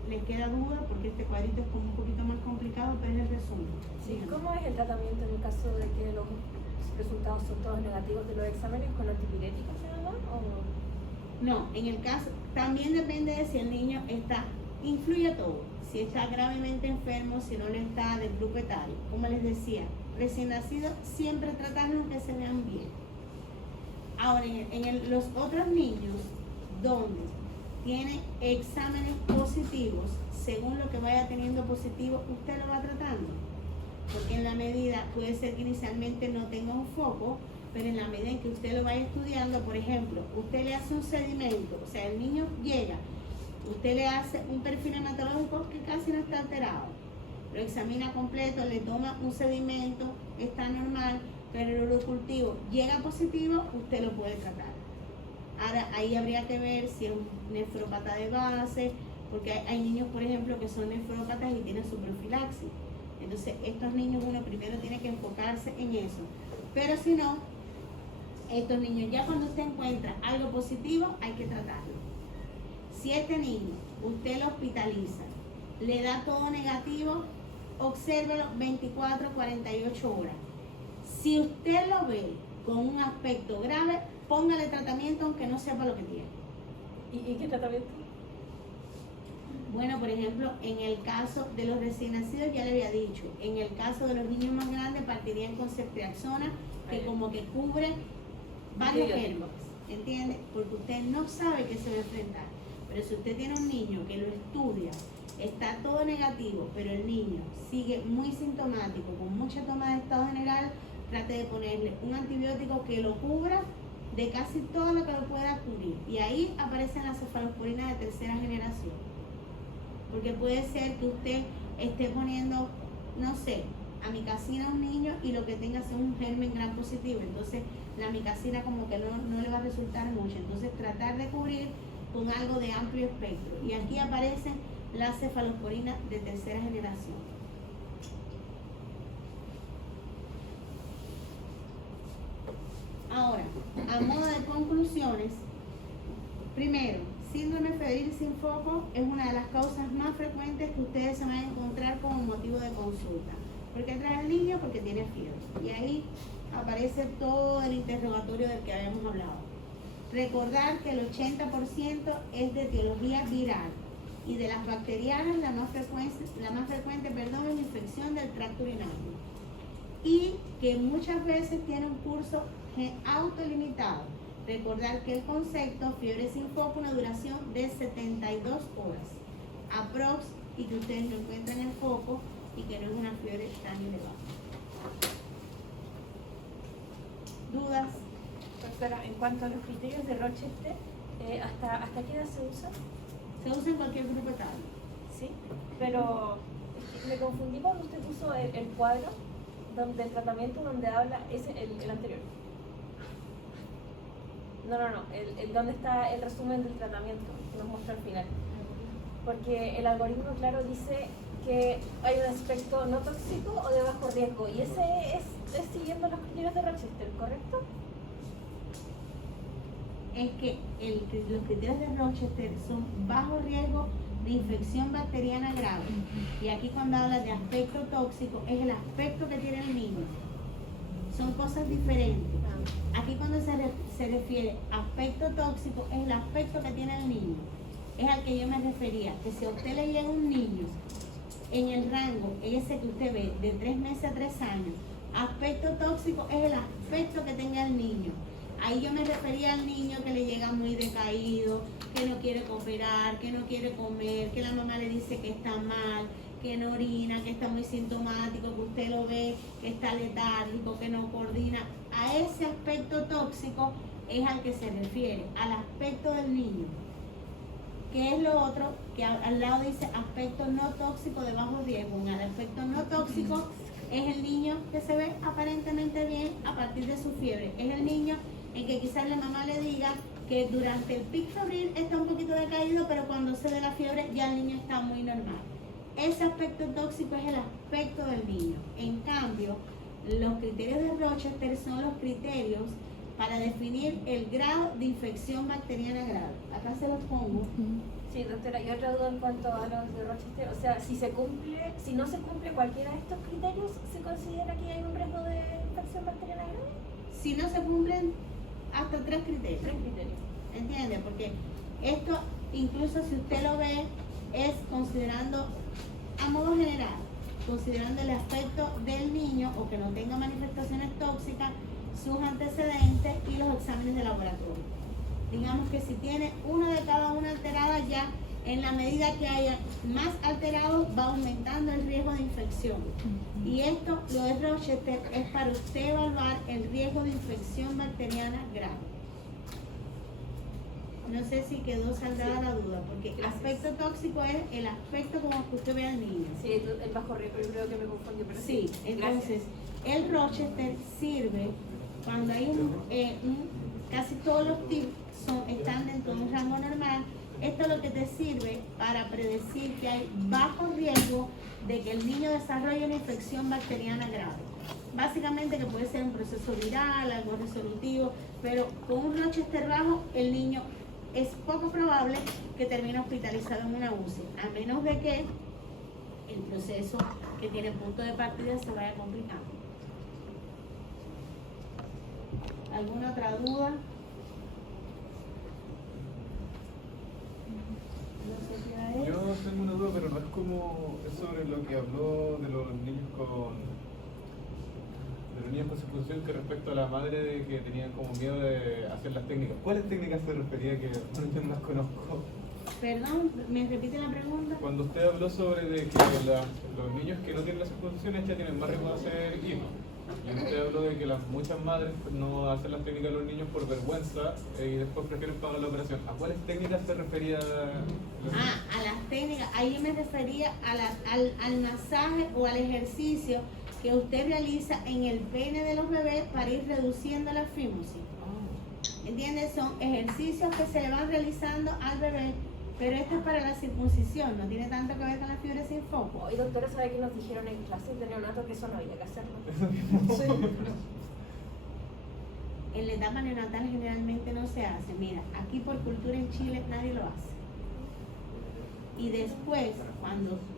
¿Les queda duda? Porque este cuadrito es como un poquito más complicado, pero es el resumen. Sí, ¿cómo es el tratamiento en el caso de que los resultados son todos negativos de los exámenes? ¿Con antipiréticos nada más? No, en el caso, también depende de si el niño influye todo, si está gravemente enfermo, si no lo está, del grupo etario. Como les decía, recién nacido, siempre tratarlos que se vean bien. Ahora, los otros niños, donde tiene exámenes positivos, según lo que vaya teniendo positivo, usted lo va tratando. Porque en la medida, puede ser que inicialmente no tenga un foco, pero en la medida en que usted lo vaya estudiando, por ejemplo, usted le hace un sedimento, o sea, el niño llega, usted le hace un perfil hematológico que casi no está alterado, lo examina completo, le toma un sedimento, está normal, pero el urocultivo llega positivo, usted lo puede tratar. Ahora, ahí habría que ver si es un nefrópata de base, porque hay niños, por ejemplo, que son nefrópatas y tienen su profilaxis. Entonces, estos niños uno primero tiene que enfocarse en eso. Pero si no, estos niños ya cuando usted encuentra algo positivo, hay que tratarlo. Si este niño usted lo hospitaliza, le da todo negativo, obsérvelo 24, 48 horas. Si usted lo ve con un aspecto grave, póngale tratamiento aunque no sepa lo que tiene. ¿Y qué tratamiento? Bueno, por ejemplo, en el caso de los recién nacidos ya le había dicho, en el caso de los niños más grandes partirían con ceftriaxona, que como que cubre varios gérmenes, ¿entiende? Porque usted no sabe qué se va a enfrentar. Pero si usted tiene un niño que lo estudia, está todo negativo, pero el niño sigue muy sintomático, con mucha toma de estado general, trate de ponerle un antibiótico que lo cubra de casi todo lo que lo pueda cubrir. Y ahí aparecen las cefalosporinas de tercera generación. Porque puede ser que usted esté poniendo, no sé, amicacina a un niño y lo que tenga sea un germen gran positivo. Entonces la amicacina como que no le va a resultar mucho. Entonces tratar de cubrir con algo de amplio espectro. Y aquí aparecen las cefalosporinas de tercera generación. Ahora, a modo de conclusiones, primero, síndrome febril sin foco es una de las causas más frecuentes que ustedes se van a encontrar como motivo de consulta. ¿Por qué trae al niño? Porque tiene fiebre. Y ahí aparece todo el interrogatorio del que habíamos hablado. Recordar que el 80% es de etiología viral y de las bacterianas la más frecuente es infección del tracto urinario. Y que muchas veces tiene un curso autolimitado. Recordar que el concepto fiebre sin foco, una duración de 72 horas aprox, y que ustedes lo encuentran en foco y que no es una fiebre tan elevada. ¿Dudas? Doctora, en cuanto a los criterios de Rochester, ¿hasta qué edad se usa? Se usa en cualquier grupo etario. Sí, pero me confundí cuando usted puso el cuadro donde el tratamiento donde habla es el anterior. No, el donde está el resumen del tratamiento que nos muestra al final. Porque el algoritmo, claro, dice que hay un aspecto no tóxico o de bajo riesgo, y ese es siguiendo los criterios de Rochester, ¿correcto? Es que los criterios de Rochester son bajo riesgo de infección bacteriana grave. Y aquí cuando habla de aspecto tóxico, es el aspecto que tiene el niño. Son cosas diferentes. Aquí cuando se refiere a aspecto tóxico, es el aspecto que tiene el niño. Es al que yo me refería, que si a usted le llega un niño en el rango ese que usted ve, de 3 meses a 3 años, aspecto tóxico es el aspecto que tenga el niño. Ahí yo me refería al niño que le llega muy decaído, que no quiere cooperar, que no quiere comer, que la mamá le dice que está mal, que no orina, que está muy sintomático, que usted lo ve, que está letárgico, que no coordina. A ese aspecto tóxico es al que se refiere, al aspecto del niño. ¿Qué es lo otro? Que al lado dice aspecto no tóxico de bajo riesgo. El aspecto no tóxico es el niño que se ve aparentemente bien a partir de su fiebre. Es el niño en que quizás la mamá le diga que durante el pic febril está un poquito decaído, pero cuando se dé la fiebre ya el niño está muy normal. Ese aspecto tóxico es el aspecto del niño. En cambio, los criterios de Rochester son los criterios para definir el grado de infección bacteriana grave. Acá se los pongo. Sí, doctora, y otra duda en cuanto a los de Rochester, o sea, si no se cumple cualquiera de estos criterios, ¿se considera que hay un riesgo de infección bacteriana grave? Si no se cumplen hasta 3 criterios. 3 criterios. ¿Entiende? Porque esto, incluso si usted lo ve, es considerando a modo general, considerando el aspecto del niño o que no tenga manifestaciones tóxicas, sus antecedentes y los exámenes de laboratorio. Digamos que si tiene una de cada una alterada, ya en la medida que haya más alterados va aumentando el riesgo de infección. Y esto, lo de Rochester, es para usted evaluar el riesgo de infección bacteriana grave. No sé si quedó saldada la duda, porque el aspecto tóxico es el aspecto como que usted ve al niño. Sí, el bajo riesgo, yo creo que me confundí, pero sí. Entonces, el Rochester sirve cuando hay casi todos los tips están dentro de un rango normal. Esto es lo que te sirve para predecir que hay bajo riesgo de que el niño desarrolle una infección bacteriana grave. Básicamente que puede ser un proceso viral, algo resolutivo, pero con un Rochester bajo el niño es poco poco probable que termine hospitalizado en una UCI, a menos de que el proceso que tiene punto de partida se vaya complicando. ¿Alguna otra duda? No sé qué es. Yo tengo una duda, pero no es como es sobre lo que habló de los niños con circuncisión, que respecto a la madre de que tenían como miedo de hacer las técnicas. ¿Cuáles técnicas se refería que yo no las conozco? Perdón, ¿me repite la pregunta? Cuando usted habló sobre de que los niños que no tienen la circuncisión ya tienen más riesgo de hacer hijos. Y usted habló de que muchas madres no hacen las técnicas a los niños por vergüenza y después prefieren pagar la operación. ¿A cuáles técnicas se refería? A las técnicas. Ahí me refería al masaje o al ejercicio que usted realiza en el pene de los bebés para ir reduciendo la fímusis. ¿Entiendes? Son ejercicios que se le van realizando al bebé, pero esto es para la circuncisión, no tiene tanto que ver con la fiebre sin foco. Y doctora, ¿sabe que nos dijeron en clases de neonato que eso no había que hacerlo? En la etapa neonatal generalmente no se hace. Mira, aquí por cultura en Chile nadie lo hace. Y después,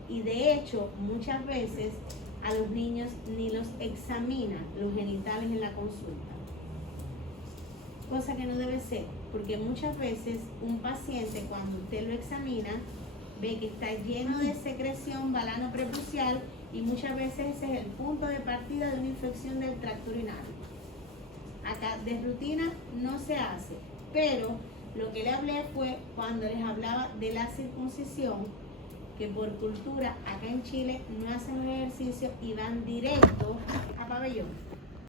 y de hecho, muchas veces a los niños ni los examinan los genitales en la consulta. Cosa que no debe ser, porque muchas veces un paciente cuando usted lo examina ve que está lleno de secreción balano prepucial y muchas veces ese es el punto de partida de una infección del tracto urinario. Acá de rutina no se hace, pero lo que le hablé fue cuando les hablaba de la circuncisión, que por cultura acá en Chile no hacen un ejercicio y van directo a pabellón.